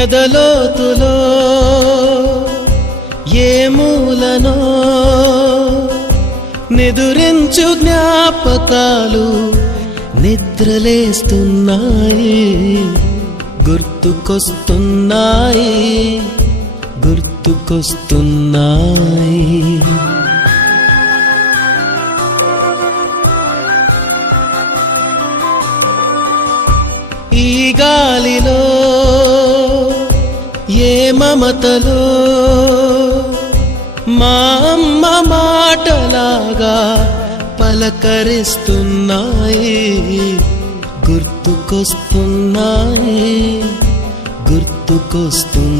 ఎదలోతులో ఏ మూలనో నిదురించు జ్ఞాపకాలు నిద్రలేస్తున్నాయి, గుర్తుకొస్తున్నాయి, గుర్తుకొస్తున్నాయి. ఈ గాలిలో ఏ మమతలో మా అమ్మ మాటలాగా పలకరిస్తున్నాయి, గుర్తుకొస్తున్నాయి, గుర్తుకొస్తున్నాయి.